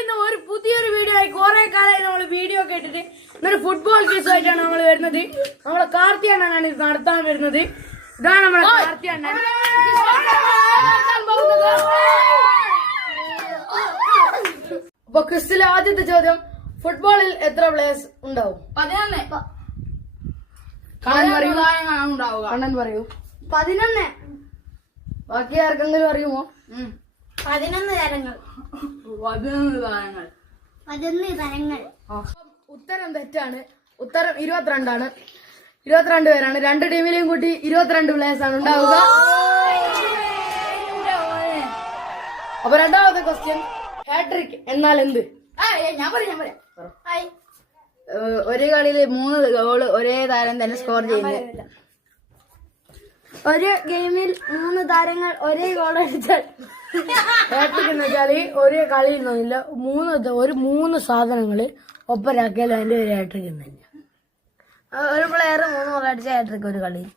ഇന്ന് ഒരു പുതിയൊരു വീഡിയോ ആയി കുറെ കാലമായി നമ്മൾ വീഡിയോ കേട്ടിട്ട് ഇന്നൊരു ഫുട്ബോൾ ക്വിസ് ആയിട്ടാണ് നമ്മൾ വരുന്നത്. നമ്മളെ കാർത്തി അണ്ണനാണ് ഇത് നടത്താൻ വരുന്നത്. ഇതാണ് നമ്മളെ കാർത്തി അണ്ണൻ. അപ്പൊ ക്വിസിലെ ആദ്യത്തെ ചോദ്യം, ഫുട്ബോളിൽ എത്ര പ്ലേയേഴ്സ് ഉണ്ടാവും? 11. കണ്ണൻ പറയൂ. ഉണ്ടാവുക. കണ്ണൻ പറയൂ. 11. ബാക്കി ആർക്കെങ്കിലും അറിയുമോ? 11 തരങ്ങൾ. 11 താരങ്ങൾ. 11 തരങ്ങൾ. ഉത്തരം തെറ്റാണ്. ഉത്തരം 22 ആണ്. 22 പേരാണ്. രണ്ട് ടീമിലെയും കൂട്ടി 22 പ്ലേയേഴ്സ് ആണ് ഉണ്ടാവുക. അപ്പൊ രണ്ടാമത്തെ ക്വസ്റ്റ്യൻ, ഹാട്രിക് എന്നാൽ എന്ത്? ഞാൻ പറയാം. ഒരു കളിയിൽ 3 ഗോള് ഒരേ താരം തന്നെ സ്കോർ ചെയ്യുന്നത്. ഒരു ഗെയിമിൽ 3 താരങ്ങൾ ഒരേ ഗോൾ അടിച്ചാൽ ഹാട്രിക് എന്ന് വെച്ചാല് ഒരു കളിയിൽ നിന്നില്ല, 3 സാധനങ്ങള് ഒപ്പരാക്കിയാൽ അതിന്റെ ഒരു ഹാട്രിക് തന്നെ. ഒരു പ്ലെയർ 3 ഗോൾ അടിച്ച ഹാട്രിക് ഒരു കളിയിൽ.